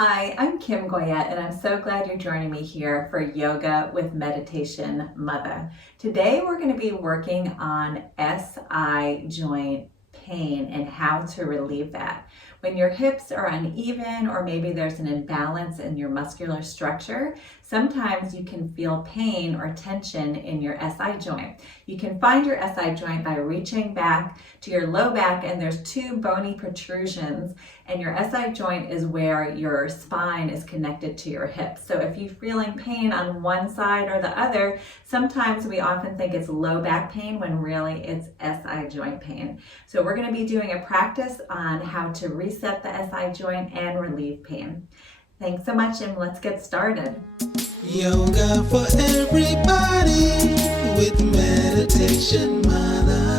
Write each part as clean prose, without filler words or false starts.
Hi, I'm Kim Goyette, and I'm so glad you're joining me here for Yoga with Meditation Mutha. Today we're going to be working on SI joint pain and how to relieve that. When your hips are uneven or maybe there's an imbalance in your muscular structure, sometimes you can feel pain or tension in your SI joint. You can find your SI joint by reaching back to your low back, and there's two bony protrusions, and your SI joint is where your spine is connected to your hips. So if you're feeling pain on one side or the other, sometimes we often think it's low back pain when really it's SI joint pain. So we're going to be doing a practice on how to reset the SI joint and relieve pain. Thanks so much, and let's get started. Yoga for everybody with Meditation Mutha.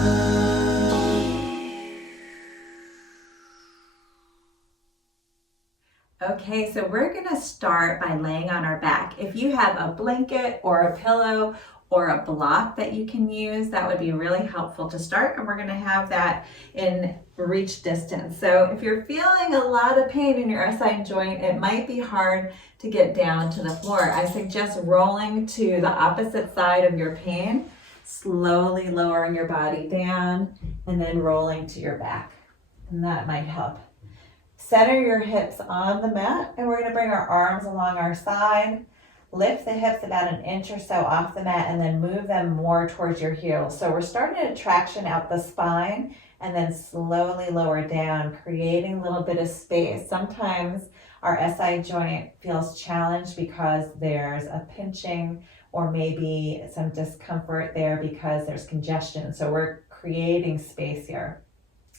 Okay, so we're going to start by laying on our back. If you have a blanket or a pillow or a block that you can use, that would be really helpful to start, and we're going to have that in reach distance. So if you're feeling a lot of pain in your SI joint, it might be hard to get down to the floor. I suggest rolling to the opposite side of your pain, slowly lowering your body down, and then rolling to your back, and that might help. Center your hips on the mat, and we're going to bring our arms along our side. Lift the hips about an inch or so off the mat, and then move them more towards your heels. So we're starting a traction out the spine, and then slowly lower down, creating a little bit of space. Sometimes our SI joint feels challenged because there's a pinching or maybe some discomfort there because there's congestion. So we're creating space here.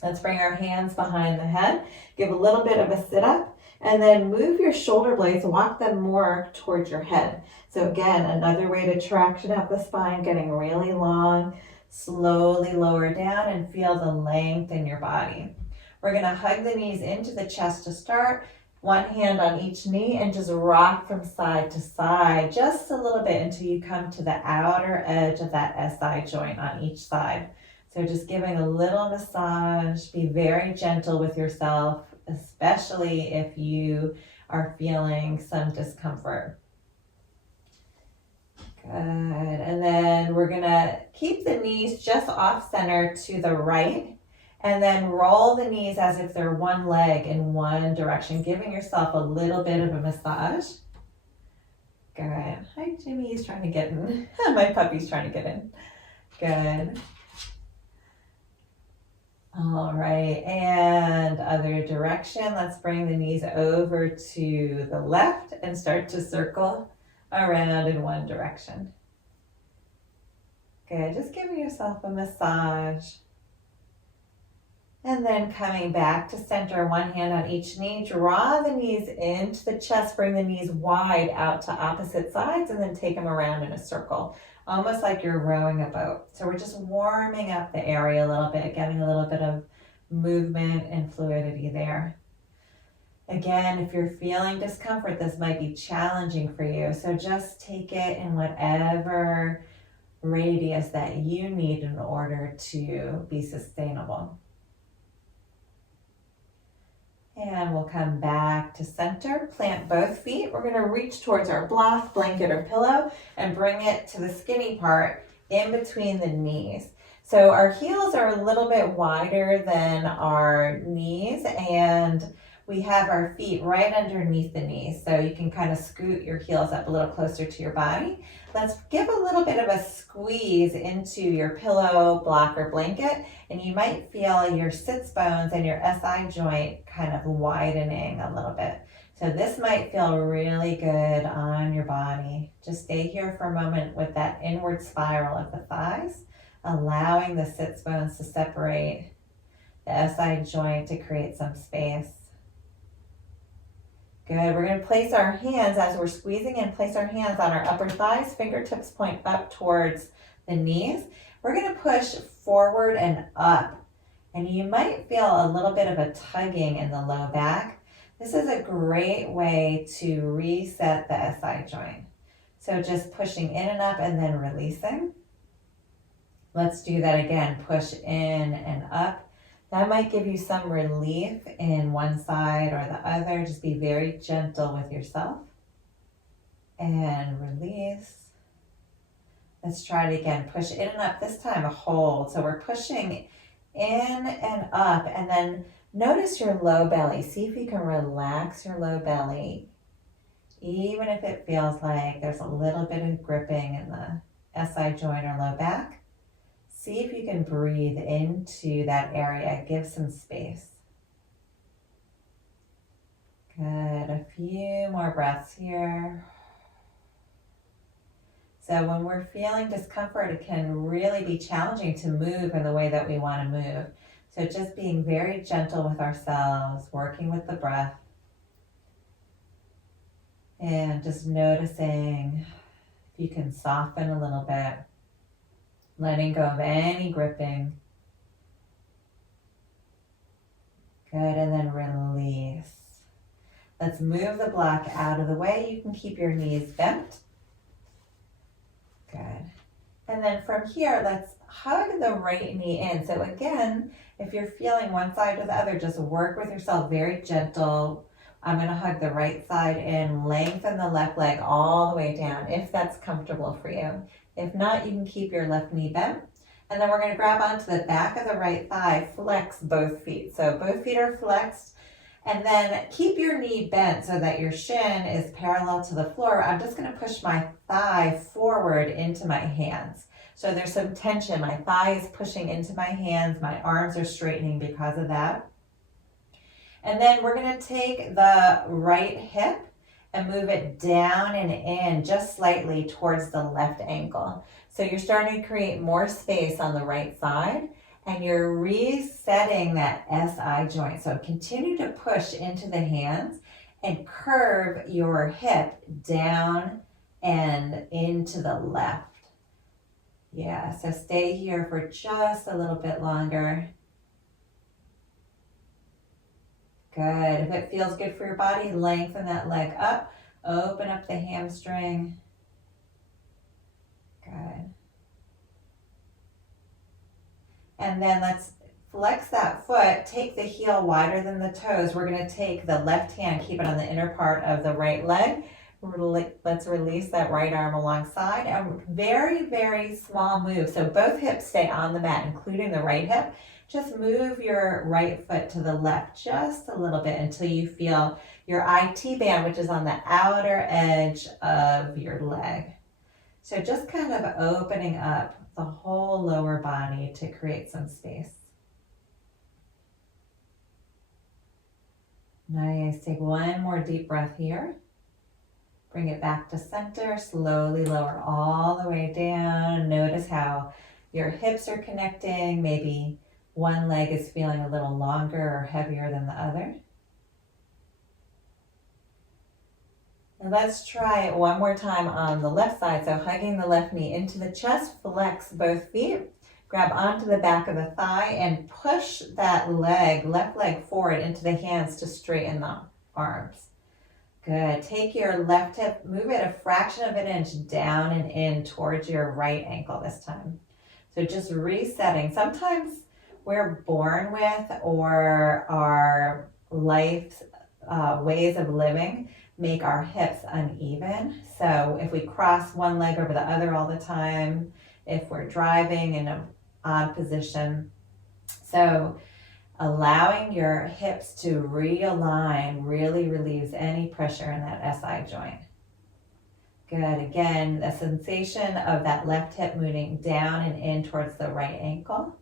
Let's bring our hands behind the head, give a little bit of a sit-up, and then move your shoulder blades, walk them more towards your head. So again, another way to traction out the spine, getting really long, slowly lower down and feel the length in your body. We're gonna hug the knees into the chest to start, one hand on each knee, and just rock from side to side, just a little bit until you come to the outer edge of that SI joint on each side. So just giving a little massage, be very gentle with yourself, especially if you are feeling some discomfort. Good, and then we're gonna keep the knees just off center to the right, and then roll the knees as if they're one leg in one direction, giving yourself a little bit of a massage. Good. Hi, Jimmy, he's trying to get in. My puppy's trying to get in. Good. All right, and other direction. Let's bring the knees over to the left and start to circle around in one direction. Good, just giving yourself a massage. And then coming back to center, one hand on each knee. Draw the knees into the chest, bring the knees wide out to opposite sides, and then take them around in a circle, almost like you're rowing a boat. So we're just warming up the area a little bit, getting a little bit of movement and fluidity there. Again, if you're feeling discomfort, this might be challenging for you. So just take it in whatever radius that you need in order to be sustainable. And we'll come back to center, plant both feet. We're gonna reach towards our block, blanket, or pillow and bring it to the skinny part in between the knees. So our heels are a little bit wider than our knees, and we have our feet right underneath the knees. So you can kind of scoot your heels up a little closer to your body. Let's give a little bit of a squeeze into your pillow, block, or blanket, and you might feel your sits bones and your SI joint kind of widening a little bit. So this might feel really good on your body. Just stay here for a moment with that inward spiral of the thighs, allowing the sits bones to separate the SI joint to create some space. Good, we're gonna place our hands, as we're squeezing in, place our hands on our upper thighs, fingertips point up towards the knees. We're gonna push forward and up, and you might feel a little bit of a tugging in the low back. This is a great way to reset the SI joint. So just pushing in and up and then releasing. Let's do that again, push in and up, That might give you some relief in one side or the other. Just be very gentle with yourself. And release. Let's try it again. Push in and up. This time a hold. So we're pushing in and up. And then notice your low belly. See if you can relax your low belly. Even if it feels like there's a little bit of gripping in the SI joint or low back. See if you can breathe into that area. Give some space. Good. A few more breaths here. So when we're feeling discomfort, it can really be challenging to move in the way that we want to move. So just being very gentle with ourselves, working with the breath, and just noticing if you can soften a little bit, letting go of any gripping. Good, and then release. Let's move the block out of the way. You can keep your knees bent. Good. And then from here, let's hug the right knee in. So again, if you're feeling one side or the other, just work with yourself very gentle. I'm going to hug the right side in, lengthen the left leg all the way down if that's comfortable for you. If not, you can keep your left knee bent. And then we're going to grab onto the back of the right thigh, flex both feet. So both feet are flexed. And then keep your knee bent so that your shin is parallel to the floor. I'm just going to push my thigh forward into my hands. So there's some tension. My thigh is pushing into my hands. My arms are straightening because of that. And then we're going to take the right hip and move it down and in just slightly towards the left ankle. So you're starting to create more space on the right side. And you're resetting that SI joint. So continue to push into the hands and curve your hip down and into the left. Yeah, so stay here for just a little bit longer. Good. If it feels good for your body, lengthen that leg up. Open up the hamstring. Good. And then let's flex that foot, take the heel wider than the toes. We're going to take the left hand, keep it on the inner part of the right leg. Let's release that right arm alongside. And very, very small move. So both hips stay on the mat, including the right hip. Just move your right foot to the left just a little bit until you feel your IT band, which is on the outer edge of your leg. So just kind of opening up the whole lower body to create some space. Nice. Take one more deep breath here. Bring it back to center. Slowly lower all the way down. Notice how your hips are connecting. Maybe one leg is feeling a little longer or heavier than the other. And let's try it one more time on the left side. So hugging the left knee into the chest, flex both feet, grab onto the back of the thigh and push that leg, left leg forward into the hands to straighten the arms. Good. Take your left hip, move it a fraction of an inch down and in towards your right ankle this time. So just resetting. Sometimes we're born with or our life ways of living make our hips uneven. So if we cross one leg over the other all the time, if we're driving in an odd position. So allowing your hips to realign really relieves any pressure in that SI joint. Good. Again, the sensation of that left hip moving down and in towards the right ankle.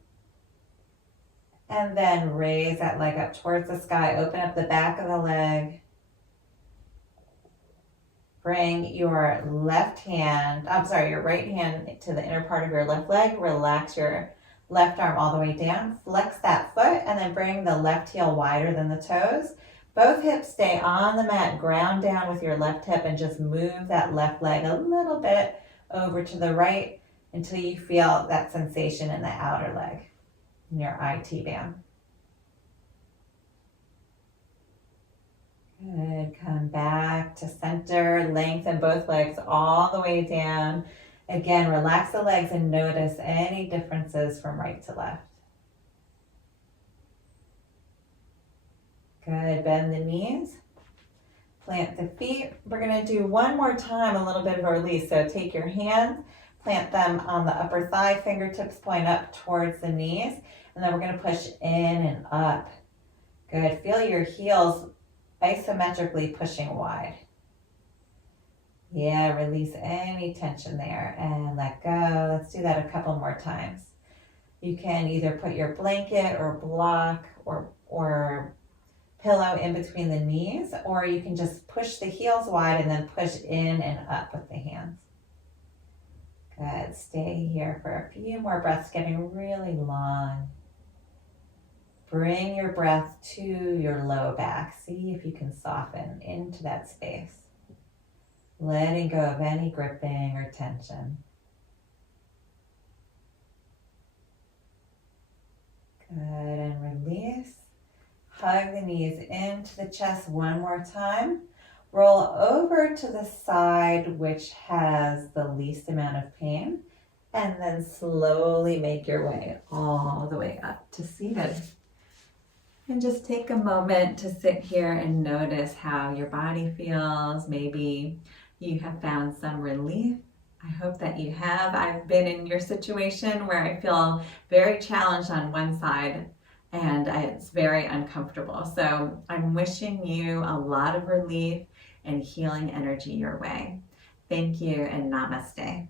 And then raise that leg up towards the sky. Open up the back of the leg. Bring your your right hand to the inner part of your left leg. Relax your left arm all the way down. Flex that foot and then bring the left heel wider than the toes. Both hips stay on the mat. Ground down with your left hip and just move that left leg a little bit over to the right until you feel that sensation in the outer leg, in your IT band. Good. Come back to center. Lengthen both legs all the way down. Again, relax the legs and notice any differences from right to left. Good, bend the knees. Plant the feet. We're gonna do one more time, a little bit of a release. So take your hands, plant them on the upper thigh, fingertips point up towards the knees, and then we're gonna push in and up. Good, feel your heels isometrically pushing wide. Yeah, release any tension there and let go. Let's do that a couple more times. You can either put your blanket or block or pillow in between the knees, or you can just push the heels wide and then push in and up with the hands. Good, stay here for a few more breaths, getting really long. Bring your breath to your low back. See if you can soften into that space. Letting go of any gripping or tension. Good, and release. Hug the knees into the chest one more time. Roll over to the side which has the least amount of pain, and then slowly make your way all the way up to seated. And just take a moment to sit here and notice how your body feels. Maybe you have found some relief. I hope that you have. I've been in your situation where I feel very challenged on one side and it's very uncomfortable. So I'm wishing you a lot of relief and healing energy your way. Thank you and namaste.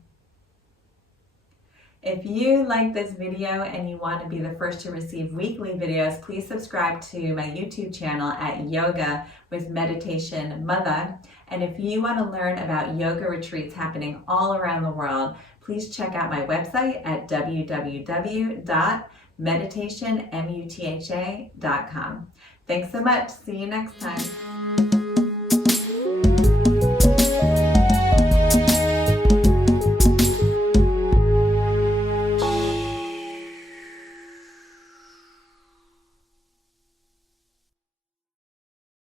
If you like this video and you want to be the first to receive weekly videos, please subscribe to my YouTube channel at Yoga with Meditation Mutha. And if you want to learn about yoga retreats happening all around the world, please check out my website at www.meditationmutha.com. Thanks so much. See you next time.